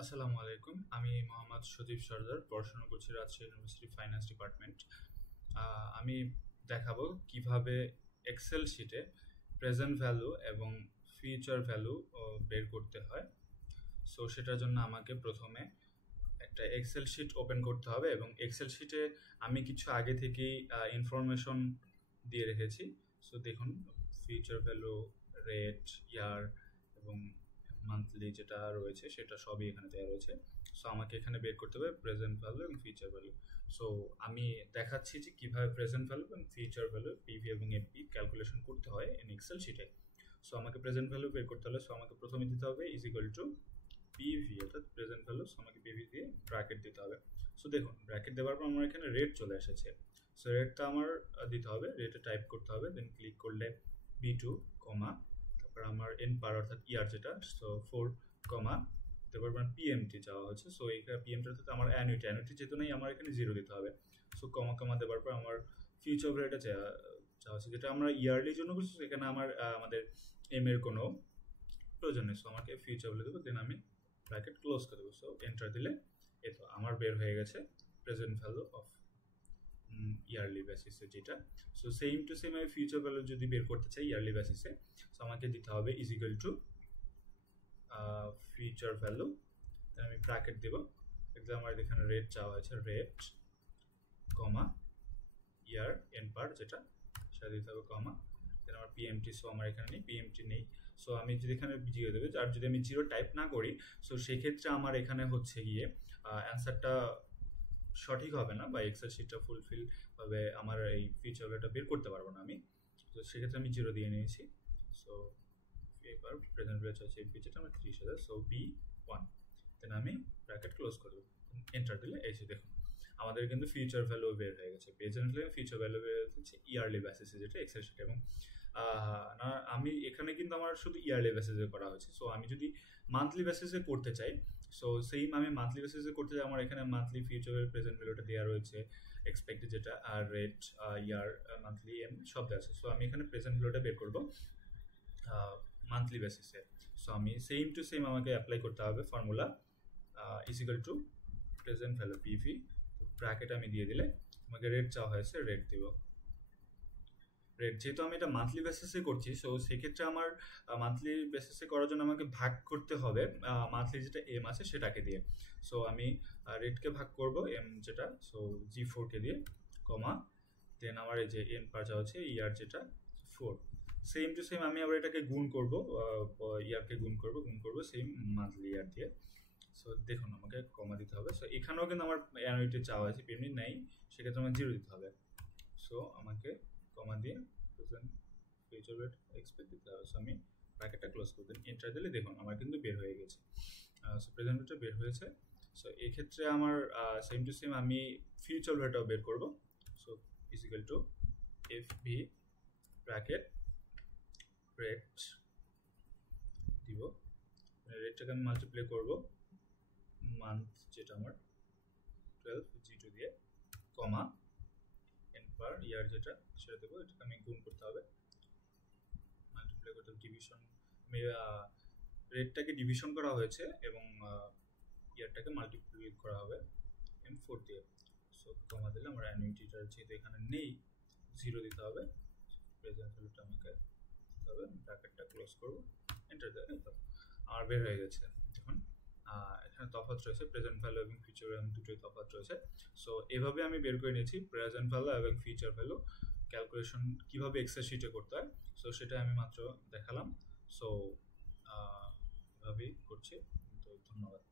আসসালামু আলাইকুম। আমি মোহাম্মদ সজীব সরদার, পড়াশোনা করছি রাজশাহী ইউনিভার্সিটি ফাইন্যান্স ডিপার্টমেন্ট। আমি দেখাবো কিভাবে এক্সেল শিটে প্রেজেন্ট ভ্যালু এবং ফিউচার ভ্যালু বের করতে হয়। সো সেটার জন্য আমাকে প্রথমে একটা এক্সেল শিট ওপেন করতে হবে এবং এক্সেল শিটে আমি কিছু আগে থেকেই ইনফরমেশন দিয়ে রেখেছি। সো দেখুন, ফিউচার ভ্যালু, রেট, ইয়ার এবং মান্থলি যেটা রয়েছে সেটা সবই এখানে দেওয়া রয়েছে। সো আমাকে এখানে বের করতে হবে প্রেজেন্ট ভ্যালু এবং ফিউচার ভ্যালু। সো আমি দেখাচ্ছি যে কীভাবে প্রেজেন্ট ভ্যালু এবং ফিউচার ভ্যালু পিভি এবং এপি ক্যালকুলেশন করতে হয় ইন এক্সেল শিটে। সো আমাকে প্রেজেন্ট ভ্যালু বের করতে হলে আমাকে প্রথমে দিতে হবে ইজ ইকুয়াল টু পিভি, অর্থাৎ প্রেজেন্ট ভ্যালু। আমাকে পিভি দিয়ে ব্র্যাকেট দিতে হবে। সো দেখুন, ব্র্যাকেট দেওয়ার পর আমার এখানে রেট চলে এসেছে। সো রেটটা আমার দিতে হবে, রেটে টাইপ করতে হবে, দেন ক্লিক করলে B2, তারপর আমার এন পার অর্থাৎ ইয়ার যেটা, সো 4, তারপর আমার পিএমটি চাওয়া হচ্ছে। সো এইখানে পিএমটি অর্থাৎ আমার অ্যানুইটি যেহেতু নেই, আমার এখানে 0 দিতে হবে। সো কমা দেওয়ার পর আমার ফিউচার ভ্যালুটা চাওয়া হচ্ছে, যেটা আমরা ইয়ারলির জন্য করছি। সেখানে আমাদের এম এর কোনো প্রয়োজন নেই। সো আমাকে ফিউচার ভ্যালু দেবো, দেন আমি ব্র্যাকেট ক্লোজ করে দেবো। সো এন্টার দিলে এই তো আমার বের হয়ে গেছে প্রেজেন্ট ভ্যালু অফ ইয়ারলি বেসিসে যেটা। সো সেম টু সেম আমি ফিউচার ভ্যালু যদি বের করতে চাই ইয়ারলি বেসিসে, সো আমাকে দিতে হবে is equal to future value, then আমি ব্র্যাকেট দেবো। এক্সাম আমার এখানে রেট চাওয়া হয়েছে, রেট ইয়ার এন পার যেটা, সেটা দিতে হবে দেন আমার পিএমটি। সো আমার এখানে নেই, পিএমটি নেই। সো আমি যদি এখানে 0 দেবে, আর যদি আমি 0 টাইপ না করি, সো সেক্ষেত্রে আমার এখানে হচ্ছে গিয়ে অ্যান্সারটা সঠিক হবে না, বা এক্সেল শিটটা ফুলফিল ভাবে আমার এই ফিউচার ভ্যালুটা বের করতে পারবো না আমি। তো সেক্ষেত্রে আমি 0 দিয়ে নিয়েছি। সো এবার প্রেজেন্ট ভ্যালু আছে যেটা আমার 30,000। সো B1, দেন আমি ব্র্যাকেট ক্লোজ করে দেবো, এন্টার দিলে এই যে দেখুন আমাদের কিন্তু ফিউচার ভ্যালু বের হয়ে গেছে। প্রেজেন্ট ভ্যালু, ফিউচার ভ্যালু বের হচ্ছে ইয়ারলি বেসিসে, যেটা এক্সেল শিট। এবং না, আমি এখানে কিন্তু আমার শুধু ইয়ারলি বেসিসে করা হয়েছে। সো আমি যদি মান্থলি বেসিসে করতে চাই, সো সেম আমি মান্থলি বেসিসে করতে চাই, আমার এখানে মান্থলি ফিউচার ভ্যালু, প্রেজেন্ট ভ্যালুটা দেওয়া রয়েছে, এক্সপেক্টেড যেটা, আর রেট, ইয়ার, মান্থলি, এম সব দেওয়া আছে। সো আমি এখানে প্রেজেন্ট ভ্যালুটা বের করবো মান্থলি বেসিসে। সো আমি সেম টু সেম আমাকে অ্যাপ্লাই করতে হবে formula is equal two present value PV, bracket আমি দিয়ে দিলে আমাকে রেট চাওয়া হয়েছে, রেট দিব। রেট যেহেতু আমি এটা মান্থলি বেসিসে করছি, সো সেক্ষেত্রে আমার মান্থলি বেসিসে করার জন্য আমাকে ভাগ করতে হবে মান্থলি যেটা এম আছে সেটাকে দিয়ে। সো আমি রেটকে ভাগ করব এম যেটা, সো G4কে দিয়ে, দেন আমার এই যে এন পার চাওয়া হচ্ছে ইয়ার যেটা 4। সেম টু সেম আমি আবার এটাকে গুণ করব, ইয়ারকে গুণ করব সেম মান্থলি ইয়ার দিয়ে। সো দেখুন আমাকে কমা দিতে হবে। সো এখানেও কিন্তু আমার অ্যানুইটি চাওয়া আছে, পেমেন্ট নেই, সেক্ষেত্রে আমার 0 দিতে হবে। সো আমাকে কমা দিয়ে প্রেজেন্ট ফিউচার রেট এক্সপেক্ট দিতে হবে। সো আমি ব্র্যাকেটটা ক্লোজ করে দিন, এন্টার দিলে দেখুন আমার কিন্তু বের হয়ে গেছে। সো প্রেজেন্ট রেটটা বের হয়েছে। সো এক্ষেত্রে আমার সেম টু সেম আমি ফিউচার রেটটাও বের করব। So is equal two FB bracket rate দিব, রেটটাকে আমি মাল্টিপ্লাই করব মান্থ যেটা আমার 12 G2 দিয়ে, এন পার ইয়ার যেটা সেটা দেবো, এটাকে আমি গুণ করতে হবে, মাল্টিপ্লাই করতে হবে, ডিভিশন। আমি রেটটাকে ডিভিশন করা হয়েছে এবং ইয়ারটাকে মাল্টিপ্লাই করা হবে M4 দিয়ে। সো কমা দিলে আমার অ্যানুইটিটা যেহেতু এখানে নেই, 0 দিতে হবে। প্রেজেন্ট ভ্যালুটা আমাকে দিতে হবে, ব্র্যাকেটটা ক্লোজ করবো, এন্টার দেবে। তো আমার বের হয়ে গেছে। দেখুন এখানে তফাৎ রয়েছে, প্রেজেন্ট ভ্যালু এবং ফিউচার ভ্যালু দুটোই তফাৎ রয়েছে। সো এভাবে আমি বের করে নিয়েছি প্রেজেন্ট ভ্যালু এবং ফিউচার ভ্যালু ক্যালকুলেশন কীভাবে এক্সেল শিটে করতে হয়। সো সেটা আমি মাত্র দেখালাম। সো এভাবেই করছি। তো ধন্যবাদ।